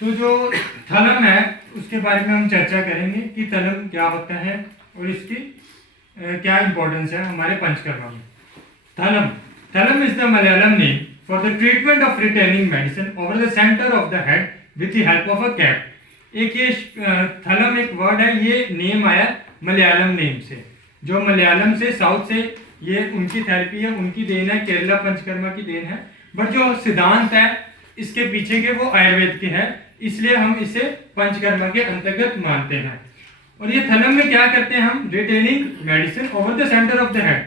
तो जो थलम है उसके बारे में हम चर्चा करेंगे कि थलम क्या होता है और इसकी क्या इंपॉर्टेंस है हमारे पंचकर्मा में। Thalam thalam is the Malayalam name for the treatment of retaining medicine over the centre of the head with the help of a cap. एक ये थलम एक वर्ड है, ये नेम आया मलयालम नेम से, जो मलयालम से साउथ से ये उनकी थेरेपी है, उनकी देन है, केरला पंचकर्मा की देन है। बट जो सिद्धांत है इसके पीछे के वो आयुर्वेद के हैं, इसलिए हम इसे पंचकर्मा के अंतर्गत मानते हैं। और ये थलम में क्या करते हैं हम, retaining medicine over the centre of the head,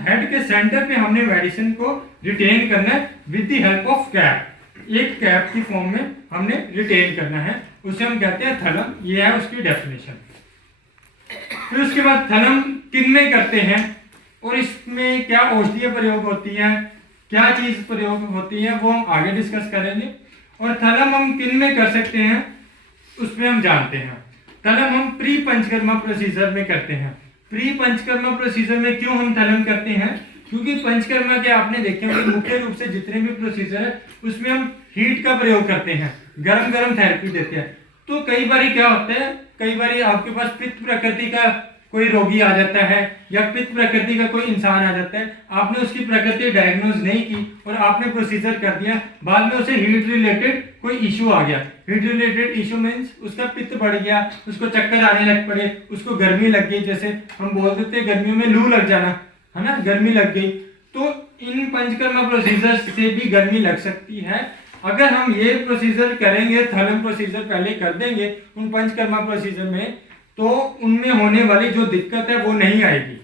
head के सेंटर पे हमने मेडिसिन को रिटेन करना है with the help of cap, एक कैप की फॉर्म में हमने रिटेन करना है, उसे हम कहते हैं थलम। ये है उसकी डेफिनेशन। फिर उसके बाद थलम किन में करते हैं और इसमें क्या औषधीय प्रयोग होती है, क्या चीज प्रयोग होती है, वो हम आगे डिस्कस करेंगे। और थलम हम किन में कर सकते हैं उसमें हम जानते हैं। थलम हम प्री पंचकर्मा प्रोसीजर में करते हैं। प्री पंचकर्मा प्रोसीजर में क्यों हम थलम करते हैं, क्योंकि पंचकर्मा के आपने देखे होंगे मुख्य रूप से जितने भी प्रोसीजर है उसमें हम हीट का प्रयोग करते हैं, गरम गरम थेरेपी देते हैं। तो कई बार क्या होता है, कई बार आपके पास पित्त प्रकृति का कोई रोगी आ जाता है या पित्त प्रकृति का कोई इंसान आ जाता है, आपने उसकी प्रकृति डायग्नोज नहीं की और आपने प्रोसीजर कर दिया, बाद में उसे हीट रिलेटेड कोई इशू आ गया। हीट रिलेटेड इशू मीन्स उसका पित्त बढ़ गया, उसको चक्कर आने लग पड़े, उसको गर्मी लग गई, जैसे हम बोल देते हैं गर्मियों में लू लग जाना है ना, गर्मी लग गई। तो इन पंचकर्मा प्रोसीजर से भी गर्मी लग सकती है। अगर हम ये प्रोसीजर करेंगे, थलम प्रोसीजर पहले कर देंगे उन पंचकर्मा प्रोसीजर में, तो उनमें होने वाली जो दिक्कत है वो नहीं आएगी।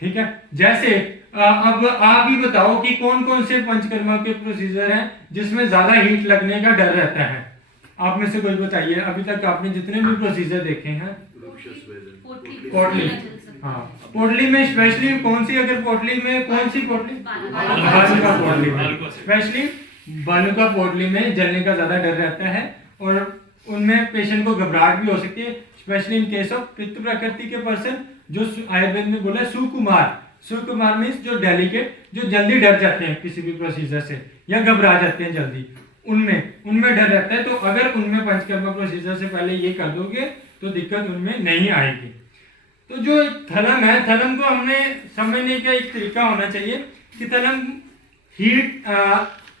ठीक है, जैसे अब आप ही बताओ कि कौन कौन से पंचकर्मा के प्रोसीजर हैं जिसमें ज्यादा हीट लगने का डर रहता है। आप में से कोई बताइए, अभी तक आपने जितने भी प्रोसीजर देखे हैं। पोटली, हाँ पोटली में स्पेशली कौन सी, अगर पोटली में कौन सी पोटली, बालू का पोटली में, स्पेशली बालू का पोटली में जलने का ज्यादा डर रहता है और उनमें पेशेंट को घबराहट भी हो सकती है, स्पेशली इन केस ऑफ पित्त प्रकृति के पर्सन, जो आयुर्वेद में बोला सुकुमार। सुकुमार मीन्स जो डेलिकेट, जो जल्दी डर जाते हैं किसी भी प्रोसीजर से या घबरा जाते हैं जल्दी, उनमें डर रहता है। तो अगर उनमें पंचकर्मा प्रोसीजर से पहले ये कर दोगे तो दिक्कत उनमें नहीं आएगी। तो जो थलम है, थलम को हमने समझने का एक तरीका होना चाहिए कि थलम हीट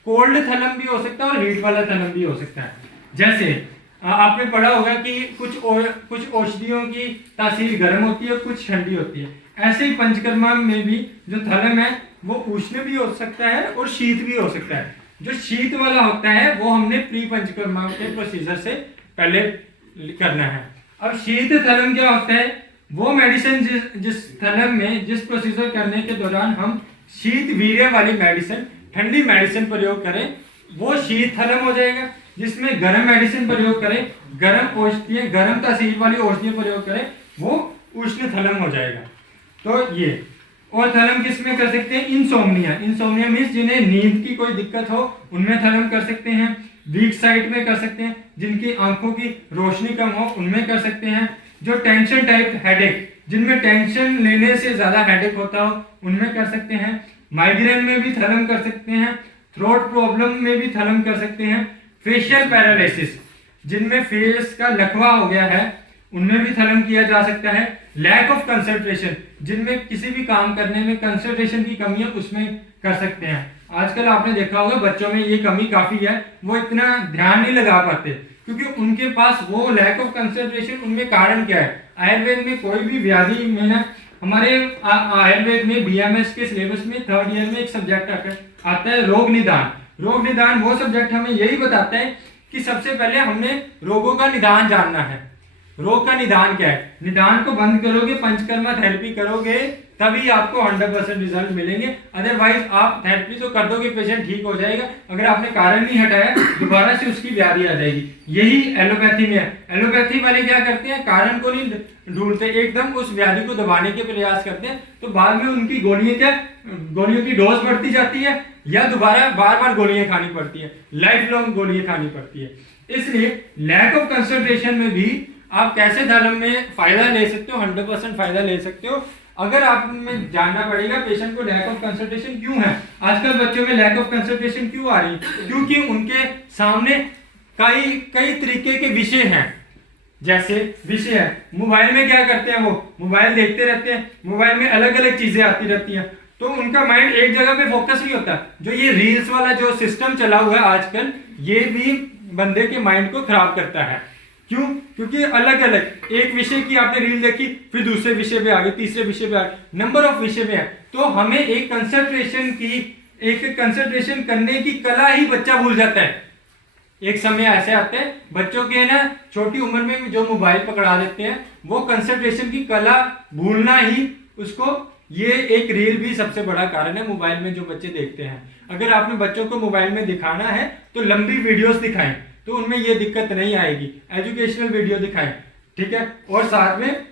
कोल्ड थलम भी हो सकता है और हीट वाला थलम भी हो सकता है। जैसे आपने पढ़ा होगा कि कुछ औषधियों की तासीर गर्म होती है, कुछ ठंडी होती है। ऐसे ही पंचकर्मा में भी जो थलम है वो उष्ण भी हो सकता है और शीत भी हो सकता है। जो शीत वाला होता है वो हमने प्री पंचकर्मा के प्रोसीजर से पहले करना है। अब शीत थलम क्या होता है, वो मेडिसिन जिस थलम में जिस प्रोसीजर करने के दौरान हम शीत वीर्य वाली मेडिसिन, ठंडी मेडिसिन प्रयोग करें वो शीत थलम हो जाएगा। जिसमें गर्म मेडिसिन प्रयोग करें, गर्म औषधि, गर्म तासीर वाली औषधि प्रयोग करें, वो उष्ण थलम हो जाएगा। तो ये, और थलम किसमें कर सकते हैं, इंसोम्निया। इंसोम्निया मीन्स जिन्हें नींद की कोई दिक्कत हो उनमें थलम कर सकते हैं। वीक साइड में कर सकते हैं, जिनकी आंखों की रोशनी कम हो उनमें कर सकते हैं। जो टेंशन टाइप हेडेक, जिनमें टेंशन लेने से ज्यादा हेडेक होता हो उनमें कर सकते हैं। माइग्रेन में भी थलम कर सकते हैं। थ्रोट प्रॉब्लम में भी थलम कर सकते हैं। फेशियल पैरालिसिस, जिनमें फेस का लकवा हो गया है उनमें भी थलम किया जा सकता है। लैक ऑफ कंसंट्रेशन, जिनमें किसी भी काम करने में कंसंट्रेशन की कमी है उसमें कर सकते हैं। आजकल आपने देखा होगा बच्चों में ये कमी काफी है, वो इतना ध्यान नहीं लगा पाते क्योंकि उनके पास वो लैक ऑफ कंसंट्रेशन। उनमें कारण क्या है, आयुर्वेद में कोई भी व्याधि में ना, हमारे आयुर्वेद में बीएमएस के सिलेबस में 3rd ईयर में एक सब्जेक्ट आता है रोग निदान। रोग निदान वो सब्जेक्ट हमें यही बताता है कि सबसे पहले हमने रोगों का निदान जानना है। रोग का निदान क्या है, निदान को बंद करोगे, पंचकर्मा थेरेपी करोगे, तभी आपको 100% रिजल्ट मिलेंगे। अदरवाइज आप थेरेपी तो कर दोगे, पेशेंट ठीक हो जाएगा, अगर आपने कारण नहीं हटाया दोबारा से उसकी व्याधि आ जाएगी। यही एलोपैथी में है। एलोपैथी वाले क्या करते हैं, कारण को नहीं ढूंढते, एकदम उस व्याधि को दबाने के प्रयास करते हैं, तो बाद में उनकी गोलियों की डोज बढ़ती जाती है या दोबारा बार बार गोलियां खानी पड़ती है, लाइफ लॉन्ग गोलियां खानी पड़ती है। इसलिए लैक ऑफ कंसंट्रेशन में भी आप कैसे थलम में फायदा ले सकते हो, 100% फायदा ले सकते हो। अगर आप में जानना पड़ेगा पेशेंट को लैक ऑफ कंसंट्रेशन क्यों है, आजकल बच्चों में लैक ऑफ कंसंट्रेशन क्यों आ रही है, क्योंकि उनके सामने कई कई तरीके के विषय हैं। जैसे विषय है, मोबाइल में क्या करते हैं, वो मोबाइल देखते रहते हैं, मोबाइल में अलग अलग चीजें आती रहती हैं, तो उनका माइंड एक जगह पे फोकस नहीं होता। जो ये रील्स वाला जो सिस्टम चला हुआ है आजकल, ये भी बंदे के माइंड को खराब करता है। क्यों? क्योंकि अलग अलग एक विषय की आपने रील देखी, फिर दूसरे विषय पे आ गए, तीसरे विषय पे आ गए, नंबर ऑफ विषय पे है। तो हमें एक कंसंट्रेशन करने की कला ही बच्चा भूल जाता है। एक समय ऐसे आते हैं बच्चों के ना छोटी उम्र में जो मोबाइल पकड़ा देते हैं, वो कंसंट्रेशन की कला भूलना ही उसको, ये एक रील भी सबसे बड़ा कारण है मोबाइल में जो बच्चे देखते हैं। अगर आपने बच्चों को मोबाइल में दिखाना है तो लंबी वीडियोस दिखाएं, तो उनमें ये दिक्कत नहीं आएगी। एजुकेशनल वीडियो दिखाएं, ठीक है, और साथ में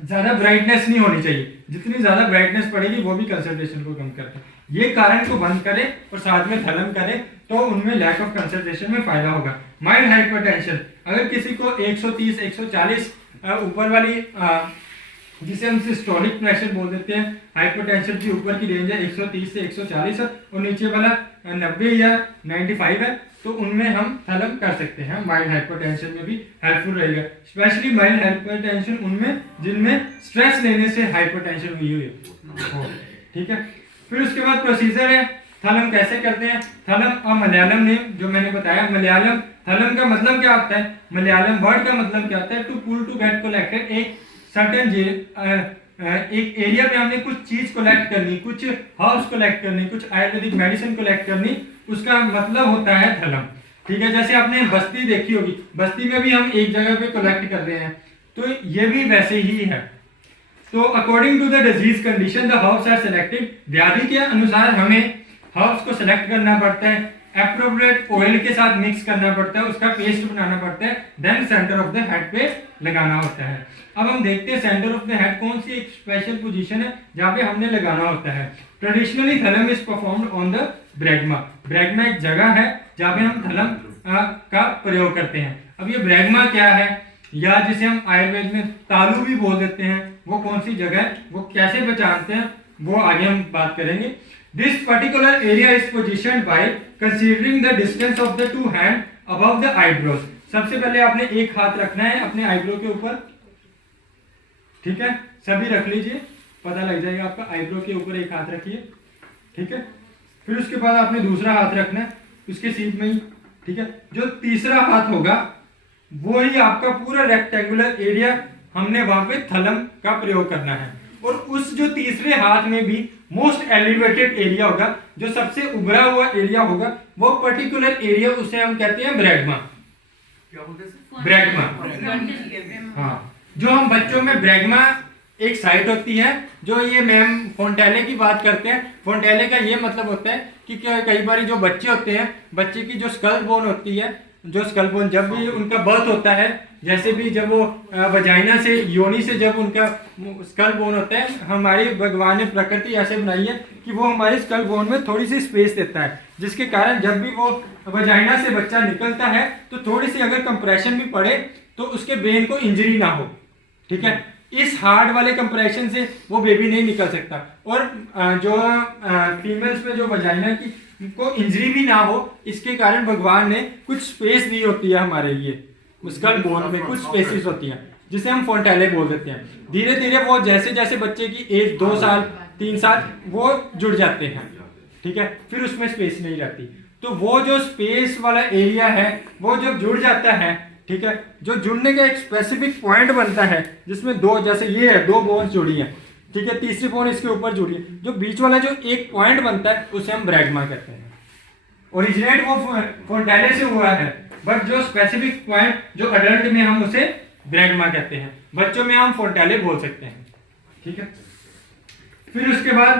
ज्यादा ब्राइटनेस नहीं होनी चाहिए, जितनी ज्यादा ब्राइटनेस पड़ेगी वो भी कंसंट्रेशन को कम करता है। ये कारण को बंद करें और साथ में थलम करें, तो उनमें लैक ऑफ कंसंट्रेशन में फायदा होगा। माइल्ड हाइपरटेंशन, अगर किसी को 130 140 ऊपर वाली जिसे हम सिस्टोलिक प्रेशर बोल देते हैं, हाइपरटेंशन की ऊपर की रेंज है 130 से 140 और नीचे वाला 90 या 95 है, तो उनमें हम थलम कर सकते हैं। माइल्ड हाइपरटेंशन में भी हेल्पफुल रहेगा, स्पेशली माइल्ड हाइपरटेंशन उनमें जिनमें स्ट्रेस लेने से हाइपरटेंशन हुई है, ठीक है। फिर उसके बाद प्रोसीजर है, थलम कैसे करते हैं। थलम मलयालम नेम जो मैंने बताया, मलयालम थलम का मतलब क्या होता है, मलयालम वर्ड का मतलब क्या होता है, to pull to get collected. एक सर्टेन एक एरिया में हमने कुछ चीज कलेक्ट करनी, कुछ हर्ब्स कलेक्ट करनी, कुछ आयुर्वेदिक मेडिसिन कलेक्ट करनी, उसका मतलब होता है थलम, ठीक है। जैसे आपने बस्ती देखी होगी, बस्ती में भी हम एक जगह पे कलेक्ट कर रहे हैं, तो ये भी वैसे ही है। तो according to the disease condition the herbs are selected, व्याधि के अनुसार हमें हर्ब्स को सिलेक्ट करना पड़ता है, एप्रोप्रिएट ऑयल के साथ मिक्स करना पड़ता है, उसका पेस्ट बनाना पड़ता है, then centre of the head पे लगाना होता है। अब हम देखते हैं सेंटर ऑफ द हेड कौन सी एक स्पेशल पोजीशन है जहाँ पे हमने लगाना होता है। Traditionally thalam is performed on the bregma, bregma एक जगह है जहाँ पे हम थलम का प्रयोग करते हैं। अब ये ब्रैग्मा क्या है, या जिसे हम आयुर्वेद में तालु भी बोल देते हैं, वो कौन सी जगह है, वो कैसे पहचानते हैं, वो आगे हम बात करेंगे। This particular area is positioned by considering the distance of the two hand above the eyebrows। सबसे पहले आपने एक हाथ रखना है अपने आईब्रो के ऊपर, ठीक है, सभी रख लीजिए, पता लग जाएगा आपका। आईब्रो के ऊपर एक हाथ रखिए, ठीक है। फिर उसके बाद आपने दूसरा हाथ रखना है उसके सीध में ही, ठीक है। जो तीसरा हाथ होगा वो ही आपका पूरा रेक्टेंगुलर एरिया, हमने वहां पे थलम का प्रयोग करना है। और उस जो तीसरे हाथ में भी मोस्ट एलिवेटेड एरिया होगा, जो सबसे उभरा हुआ एरिया होगा, वो पर्टिकुलर एरिया उसे हम कहते हैं ब्रैग्मा। क्या बोलते हैं? ब्रैग्मा। हाँ, जो हम बच्चों में ब्रैग्मा एक साइट होती है, जो ये मैम फोंटेले की बात करते हैं। फोंटेले का ये मतलब होता है कि कई बार जो बच्चे होते हैं, बच्चे की जो स्कल बोन होती है, जो स्कल बोन जब भी उनका बर्थ होता है, जैसे भी जब वो वजाइना से, योनि से जब उनका स्कल बोन होता है, हमारी भगवान ने प्रकृति ऐसे बनाई है कि वो हमारे स्कल बोन में थोड़ी सी स्पेस देता है, जिसके कारण जब भी वो वजाइना से बच्चा निकलता है तो थोड़ी सी अगर कंप्रेशन भी पड़े तो उसके ब्रेन को इंजरी ना हो, ठीक है। इस हार्ड वाले कंप्रेशन से वो बेबी नहीं निकल सकता। और जो फीमेल्स में जो वजाइना की को इंजरी भी ना हो, इसके कारण भगवान ने कुछ स्पेस दी होती है हमारे लिए, स्कल बोन में कुछ स्पेसिस होती हैं, जिसे हम फोंटेले बोल देते हैं। धीरे धीरे वो जैसे जैसे बच्चे की एज 2 साल 3 साल वो जुड़ जाते हैं, ठीक है, फिर उसमें स्पेस नहीं रहती। तो वो जो स्पेस वाला एरिया है वो जब जुड़ जाता है, ठीक है, जो जुड़ने का एक स्पेसिफिक पॉइंट बनता है, जिसमें दो, जैसे ये है 2 बोन्स जुड़ी हैं, ठीक है, तीसरी बोन इसके ऊपर जुड़ी है, जो बीच वाला जो एक पॉइंट बनता है उसे हम ब्रैग्मा कहते हैं। ओरिजिनेट वो फोंटेले से हुआ है, बट जो स्पेसिफिक पॉइंट जो अडल्ट में हम उसे ब्रैग्मा कहते हैं, बच्चों में हम फोंटेले बोल सकते हैं, ठीक है। फिर उसके बाद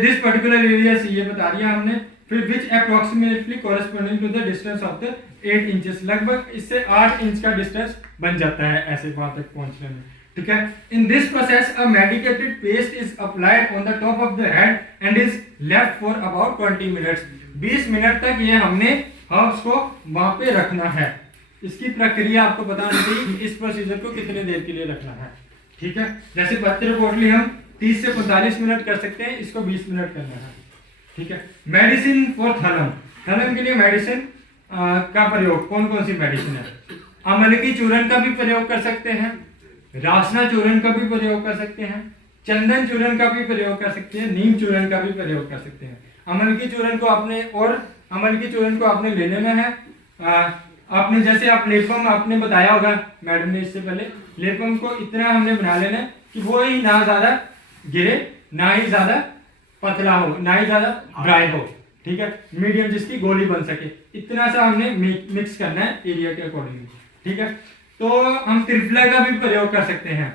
दिस पर्टिकुलर एरिया से ये बता दिया हमने। फिर which approximately corresponding to the distance of the 8 inches, लगभग इससे 8 इंच का डिस्टेंस बन जाता है ऐसे वहां तक पहुंचने में, ठीक है। In this process a medicated paste is applied on the top of the head and is left for about 20 minutes. 20 minute तक ये हमने हर्ब्स को वहां पे रखना है। इसकी प्रक्रिया आपको पता होनी चाहिए कि इस प्रोसीजर को कितने देर के लिए रखना है, ठीक है। जैसे पत्र पोटली हम 30 से 45 मिनट कर सकते हैं, इसको 20 मिनट करना है, ठीक है। मेडिसिन फॉर थलम, थलम के लिए मेडिसिन का प्रयोग कौन कौन सी मेडिसिन है? अमलकी चूर्ण का भी प्रयोग कर सकते हैं, रासना चूर्ण का भी प्रयोग कर सकते हैं, चंदन चूर्ण का भी प्रयोग कर सकते हैं, नीम चूर्ण का भी प्रयोग कर सकते हैं। अमलकी चूर्ण को आपने ले लेना है। आपने जैसे आप लेपम आपने बताया होगा मैडम ने इससे पहले, लेपम को इतना हमने बना लेना है कि वो ही ना ज्यादा गिरे, ना ही ज्यादा पतला हो, ना ही ज्यादा ड्राई हो, ठीक है, मीडियम जिसकी गोली बन सके, इतना सा हमने मिक्स करना है एरिया के अकॉर्डिंग, ठीक है। तो हम त्रिफला का भी प्रयोग कर सकते हैं।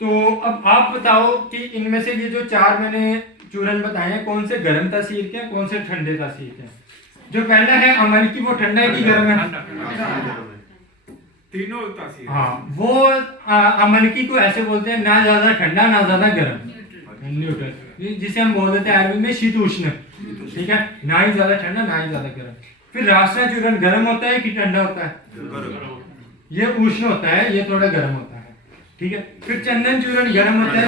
तो अब आप बताओ कि इनमें से ये जो 4 मैंने चूर्ण बताए हैं कौन से गर्म तासीर के हैं, कौन से ठंडे तासीर के हैं? जो पहला है अमलकी, वो ठंडा है कि गर्म है? तीनों तासीर। हाँ, वो अमलकी को ऐसे बोलते हैं ना ज्यादा ठंडा ना ज्यादा गर्म, न्यूट्रल, जिसे हम बोल देते हैं अरबी में शीतोष्ण, ठीक है, ना ही ज्यादा ठंडा ना ही ज्यादा गर्म। फिर रासना चूर्ण गर्म होता है कि ठंडा होता है? ये उष्ण होता है, ये थोड़ा गर्म होता है, ठीक है। फिर चंदन चूर्ण गर्म होता है,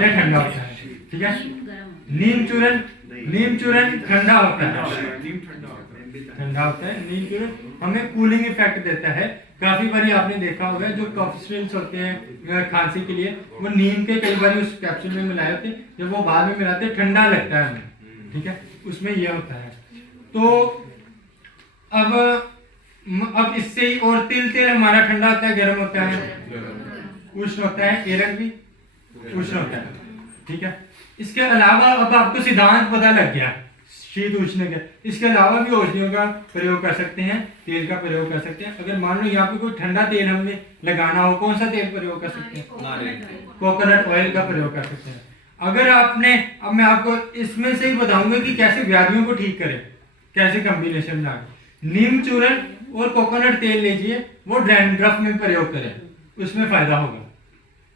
ये ठंडा होता है, ठीक है। नीम चूर्ण ठंडा होता है, ठंडा होता है। नीम चूर्ण हमें कूलिंग इफेक्ट देता है। काफी बारी आपने देखा होगा जो कफ स्ट्रिंग्स होते हैं खांसी के लिए, वो नीम के कई बार उस कैप्सूल में मिलाए होते हैं, जब वो बाद में मिलाते हैं ठंडा लगता है हमें, ठीक है, उसमें यह होता है। तो अब इससे ही, और तिल हमारा ठंडा होता है, गर्म होता है, उष्ण होता है, एरक भी उष्ण होता है, ठीक है। इसके अलावा अब आपको सिद्धांत पता लग गया शीत उष्ण का। इसके अलावा भी औषधियों का प्रयोग कर सकते हैं, तेल का प्रयोग कर सकते हैं। अगर मान लो यहाँ पे कोई ठंडा तेल हमने लगाना हो, कौन सा तेल प्रयोग कर सकते हैं? कोकोनट ऑयल का प्रयोग कर सकते हैं। अगर आपने, अब मैं आपको इसमें से ही बताऊंगा कि कैसे व्याधियों को ठीक करें, कैसे कॉम्बिनेशन में। नीम चूर्ण और कोकोनट तेल लीजिए, वो डैंड्रफ में प्रयोग करें, उसमें फायदा होगा।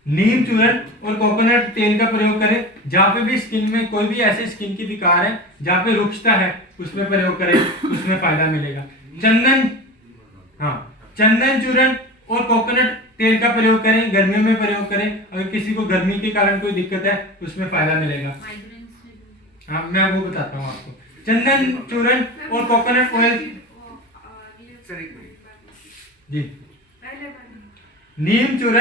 नीम चूर्ण और कोकोनट तेल का प्रयोग करें। जहाँ पे भी स्किन में कोई भी ऐसे स्किन की विकार है जहाँ पे रुक्षता है, उसमें प्रयोग करें, उसमें फायदा मिलेगा। चंदन चूर्ण और कोकोनट तेल का प्रयोग करें, गर्मी में प्रयोग करें। अगर किसी को गर्मी के कारण कोई दिक्कत है, उसमें फायदा मिलेगा। हाँ, मैं वो बताता हूँ आपको। चंदन चूर्ण और कोकोनट ऑयल जी, नीम चूर्ण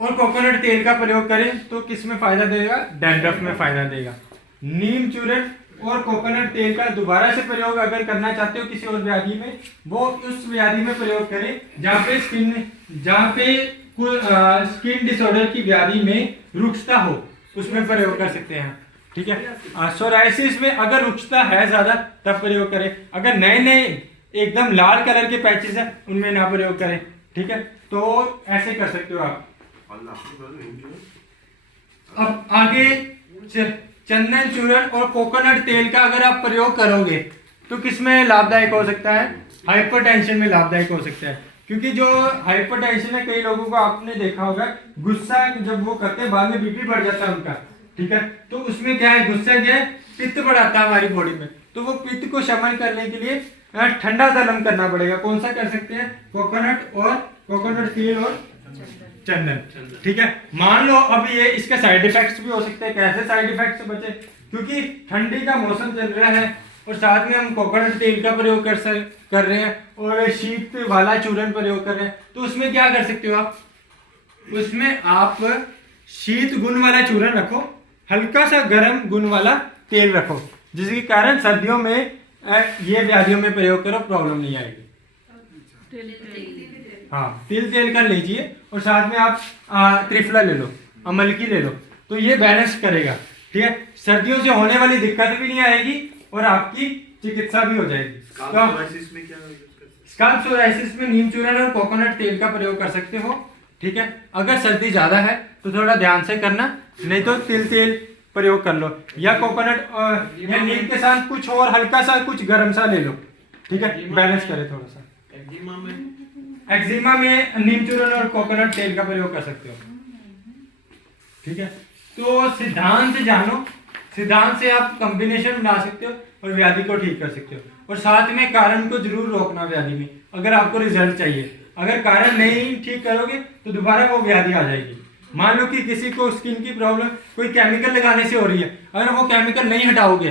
और कोकोनट तेल का प्रयोग करें तो किस में फायदा देगा? डैंड्रफ में फायदा देगा। नीम चूर्ण और कोकोनट तेल का दोबारा से प्रयोग अगर करना चाहते हो किसी और व्याधि में, वो उस व्याधि में प्रयोग करें जहाँ पे स्किन डिसऑर्डर की व्याधि में रुक्षता हो, उसमें प्रयोग कर सकते हैं, ठीक है। सोराइसिस में अगर रुक्षता है ज्यादा तब प्रयोग करें। अगर नए एकदम लाल कलर के पैचेस हैं उनमें ना प्रयोग करें, ठीक है। तो ऐसे कर सकते हो आप। अब आगे चंदन चूर्ण और कोकोनट तेल का अगर आप प्रयोग करोगे तो किसमें लाभदायक हो सकता है? हाइपरटेंशन में लाभदायक हो सकता है। क्योंकि जो हाइपरटेंशन है, कई लोगों को आपने देखा होगा गुस्सा जब वो करते हैं बाद में बीपी बढ़ जाता है उनका, ठीक है। तो उसमें क्या है, गुस्सा क्या है, पित्त बढ़ाता है हमारी बॉडी में। तो वो पित्त को शमन करने के लिए ठंडा तलम करना पड़ेगा। कौन सा कर सकते हैं? कोकोनट तेल और चंदन, ठीक है। मान लो अब ये इसके साइड इफेक्ट्स भी हो सकते हैं। कैसे साइड इफेक्ट से बचे? क्योंकि ठंडी का मौसम चल रहा है और साथ में हम कोकोनट तेल का प्रयोग कर रहे हैं और शीत वाला चूर्ण प्रयोग कर रहे हैं, तो उसमें क्या कर सकते हो आप? उसमें आप शीत गुण वाला चूर्ण रखो, हल्का सा गर्म गुण वाला तेल रखो, जिसके कारण सर्दियों में ये व्याधियों में प्रयोग करो, प्रॉब्लम नहीं आएगी। हाँ, तेल का लीजिए और साथ में आप त्रिफला ले लो, अमलकी ले लो, तो ये बैलेंस करेगा, ठीक है। सर्दियों से होने वाली दिक्कत भी नहीं आएगी और आपकी चिकित्सा भी हो जाएगी। स्काल्प सोराइसिस में नीम चूर्ण और कोकोनट तेल का प्रयोग कर सकते हो, ठीक है। अगर सर्दी ज्यादा है तो थोड़ा ध्यान से करना, नहीं तो तिल तेल प्रयोग कर लो, या कोकोनट या नीम के साथ कुछ और हल्का सा कुछ गर्म सा ले लो, ठीक है, बैलेंस करे थोड़ा सा। एक्जिमा में नीम चूर्ण और कोकोनट तेल का प्रयोग कर सकते हो, ठीक है। तो सिद्धांत से जानो, सिद्धांत से आप कॉम्बिनेशन बना सकते हो और व्याधि को ठीक कर सकते हो। और साथ में कारण को जरूर रोकना व्याधि में, अगर आपको रिजल्ट चाहिए। अगर कारण नहीं ठीक करोगे तो दोबारा वो व्याधि आ जाएगी। मान लो कि किसी को स्किन की प्रॉब्लम कोई केमिकल लगाने से हो रही है, अगर वो केमिकल नहीं हटाओगे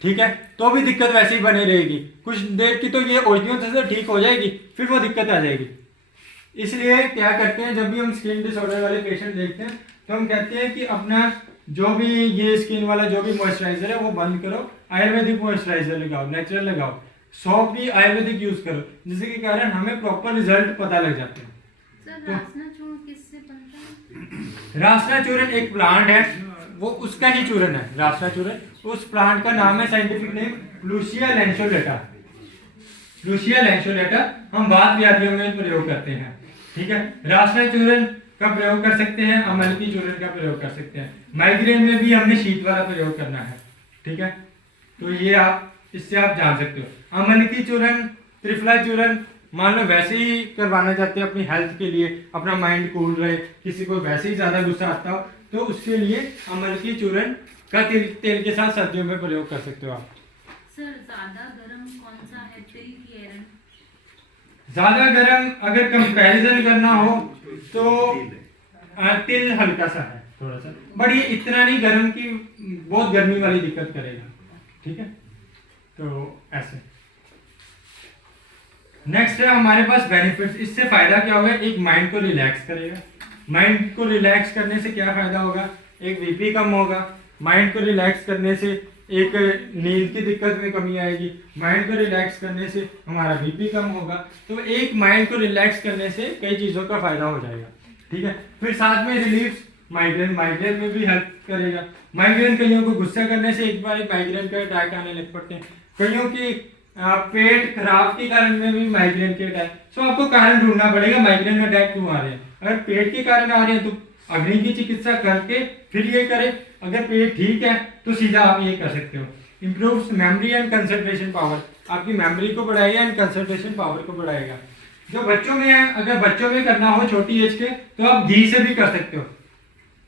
ठीक है, तो भी दिक्कत वैसे ही बनी रहेगी। कुछ देर की तो ये औषधियों से ठीक हो जाएगी, फिर वो दिक्कत आ जाएगी। इसलिए क्या करते हैं, जब भी हम स्किन डिसऑर्डर वाले पेशेंट देखते हैं तो हम कहते हैं कि अपना जो भी ये स्किन वाला जो भी मॉइस्चराइजर है वो बंद करो, आयुर्वेदिक मॉइस्चराइजर लगाओ, नेचुरल लगाओ, सॉप भी आयुर्वेदिक यूज करो, जिसके कारण हमें प्रॉपर रिजल्ट पता लग जाते हैं। सर रासना चूर्ण किससे बनता है? रासना चूर्ण एक प्लांट है, वो उसका ही चूर्ण है रासना चूर्ण। उस प्लांट का नाम है साइंटिफिक नेम लूसिया लैंसोलेटा। लूसिया लैंसोलेटा हम वात व्याधियों में प्रयोग करते हैं। ठीक है, रासना चूर्ण का प्रयोग कर सकते हैं, अमल की चूर्ण का प्रयोग कर सकते हैं। माइग्रेन में भी हमने शीत वाला प्रयोग करना है। ठीक है, तो ये आप इससे आप जान सकते हो। अमल की चूर्ण, त्रिफला चूर्ण मान लो वैसे ही करवाना चाहते हैं अपनी हेल्थ के लिए, अपना माइंड कूल रहे, किसी को वैसे ही ज्यादा गुस्सा आता हो, तो उसके लिए अमल की चूर्ण का तेल के साथ सर्दियों में प्रयोग कर सकते हो आप। सर ज्यादा गर्म कौन सा है, तिल की एरंड? ज्यादा गर्म अगर कंपैरिजन करना हो तो तिल हल्का सा है थोड़ा सा, बट ये इतना नहीं गर्म कि बहुत गर्मी वाली दिक्कत करेगा। ठीक है, तो ऐसे। नेक्स्ट है हमारे पास बेनिफिट्स। इससे फायदा क्या होगा, एक माइंड को रिलैक्स करेगा। माइंड को रिलैक्स करने से क्या फायदा होगा, एक बीपी कम होगा। माइंड को रिलैक्स करने से एक नींद की दिक्कत में कमी आएगी। माइंड को रिलैक्स करने से हमारा बीपी कम होगा। तो एक माइंड को रिलैक्स करने से कई चीज़ों का फायदा हो जाएगा। ठीक है, फिर साथ में रिलीफ माइग्रेन, माइग्रेन में भी हेल्प करेगा। माइग्रेन कईयों को गुस्सा करने से एक बार माइग्रेन का अटैक आने लग पड़ते हैं। कईयों की पेट खराब के कारण में भी माइग्रेन के अटैक। सो आपको कारण ढूंढना पड़ेगा माइग्रेन अटैक क्यों आ रहे हैं। अगर पेट के कारण आ रहे हैं तो अग्नि की चिकित्सा करके फिर ये करें। अगर पेट ठीक है तो सीधा आप ये कर सकते हो। Improves memory and concentration power, आपकी मेमोरी को बढ़ाएगा एंड कंसंट्रेशन पावर को बढ़ाएगा। जो बच्चों में है, अगर बच्चों में करना हो छोटी एज के, तो आप घी से भी कर सकते हो,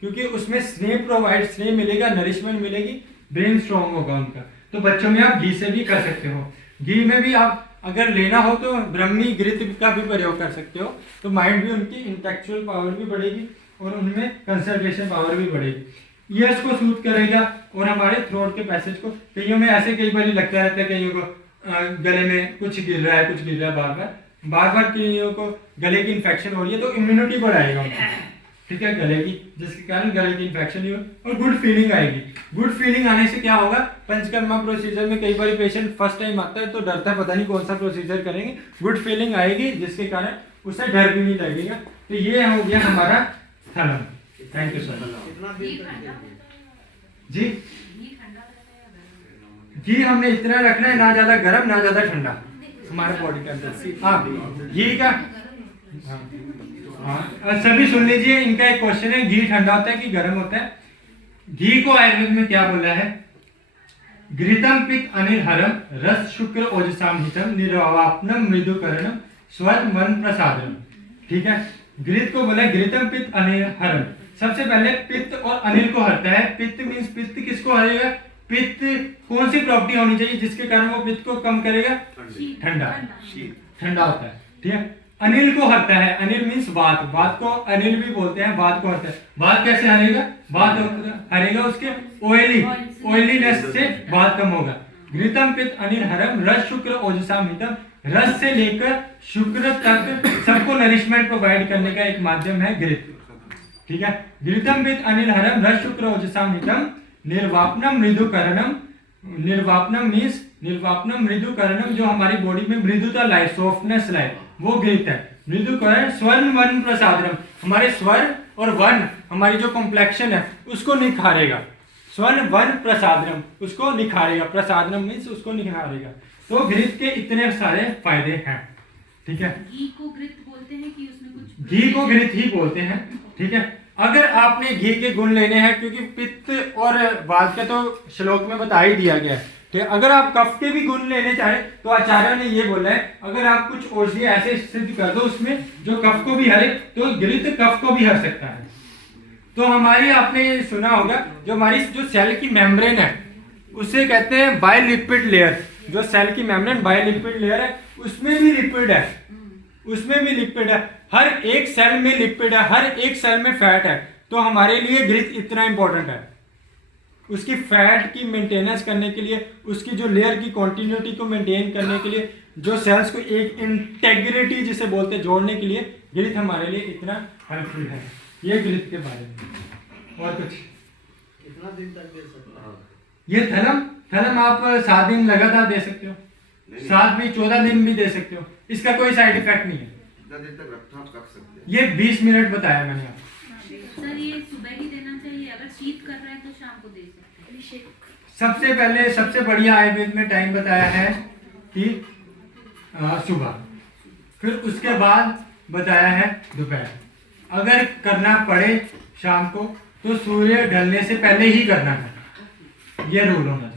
क्योंकि उसमें स्नेह मिलेगा, नरिशमेंट मिलेगी, ब्रेन स्ट्रॉन्ग होगा उनका। तो बच्चों में आप घी से भी कर सकते हो। घी में भी आप अगर लेना हो तो ब्रह्मी घृत का भी प्रयोग कर सकते हो, तो माइंड भी उनकी इंटेलेक्चुअल पावर भी बढ़ेगी और उनमें कंसंट्रेशन पावर भी बढ़ेगी। ईयर्स को सूट करेगा और हमारे थ्रोट के पैसेज को। कईयों में ऐसे कई बार लगता रहता है, कईयों को गले में कुछ गिर रहा है, कुछ गिर रहा है बार बार कईयों को गले की इन्फेक्शन हो रही है, तो इम्यूनिटी बढ़ाएगा उनकी। ठीक है, गले की, जिसके कारण गले की इन्फेक्शन ही हो और गुड फीलिंग आएगी। गुड फीलिंग आने से क्या होगा, पंचकर्मा प्रोसीजर में कई बार पेशेंट फर्स्ट टाइम आता है तो डरता है, पता नहीं कौन सा प्रोसीजर करेंगे। गुड फीलिंग आएगी जिसके कारण उसे डर भी नहीं लगेगा। तो ये हो गया हमारा थलम। Thank you sir. जी, घी हमने इतना रखना है, ना ज्यादा गर्म ना ज्यादा ठंडा हमारे बॉडी के अंदर। हाँ, घी का हाँ, सभी सुन लीजिए। इनका एक क्वेश्चन है, घी ठंडा होता है कि गर्म होता है? घी को आयुर्वेद में क्या बोला है, घृतम पित्त अनिल हरम रस शुक्र ओजसाम हितम निर्वापनम मृदुकरणम स्वर मन प्रसादनम। ठीक है, घृत को बोला घृतम पित्त अनिल हरम। सबसे पहले पित्त और अनिल को हरता है। पित्त मींस पित्त किसको हरेगा, पित्त कौन सी प्रॉपर्टी होनी चाहिए जिसके कारण वो पित्त को कम करेगा, ठंडा, ठंडा होता है। ठीक है, अनिल को हरता है। अनिल मींस वात, वात को अनिल भी बोलते हैं, वात को हरता है। वात कैसे हरेगा, वात हरेगा उसके ऑयलीनेस से वात कम होगा। घृतम पित्त अनिल हरम रस शुक्र ओजसाम हितम, रस से लेकर शुक्र तक सबको नरिशमेंट प्रोवाइड करने का एक माध्यम है घृत। ठीक है, घृतम पित्त अनिल हरम रस शुक्र ओजसाम हितम निर्वापनम मृदुकरणम। निर्वापनम मींस निर्वापनम मृदुकरणम, जो हमारी बॉडी में मृदुता लाए, सॉफ्टनेस लाए, वो घृत है। मृदुकरण स्वर्ण वन प्रसादनम, हमारे स्वर और वन, हमारी जो कॉम्प्लेक्शन है उसको निखारेगा। स्वर्ण वन प्रसादनम, उसको निखारेगा। प्रसादनम मींस उसको निखारेगा। तो घृत के इतने सारे फायदे हैं। ठीक है, घी को घृत बोलते हैं कि उसमें कुछ, घी को घृत ही बोलते हैं। ठीक है, अगर आपने घी के गुण लेने हैं, क्योंकि पित्त और वात का तो श्लोक में बता ही दिया गया है। ठीक है, अगर आप कफ के भी गुण लेने चाहें तो आचार्य ने ये बोला है, अगर आप कुछ औषधि ऐसे सिद्ध कर दो उसमें जो कफ को भी हरे, तो घृत कफ को भी हर सकता है। तो हमारी, आपने सुना होगा, जो हमारी जो सेल की मेम्ब्रेन है उसे कहते हैं बायलिपिड लेयर। जो सेल की मेम्ब्रेन बायलिपिड लेयर है, उसमें भी लिपिड है, उसमें भी लिपिड है। हर एक सेल में लिपिड है, हर एक सेल में फैट है। तो हमारे लिए घृत इतना इंपॉर्टेंट है। उसकी फैट की मेंटेनेंस करने के लिए, उसकी जो लेयर की कॉन्टिन्यूटी को मेंटेन करने के लिए, जो सेल्स को एक इंटेग्रिटी जिसे बोलते हैं जोड़ने के लिए ग्लिथ हमारे लिए इतना हेल्पफुल है। ये ग्लिथ के बारे में। और कुछ कितना दिन तक दे सकते हैं? ये थैलम आप 7 दिन लगातार दे सकते हो, 7 भी 14 दिन भी दे सकते हो, इसका कोई साइड इफेक्ट नहीं है। कितना दिन तक रख सकते हैं? ये 20 मिनट बताया मैंने आपको। सर ये सुबह ही देना चाहिए, अगर शीत कर रहा है तो शाम को दे सकते हैं। सबसे पहले सबसे बढ़िया आयुर्वेद में टाइम बताया है कि सुबह, फिर उसके बाद बताया है दोपहर। अगर करना पड़े शाम को तो सूर्य ढलने से पहले ही करना है, ये रूल होना चाहिए।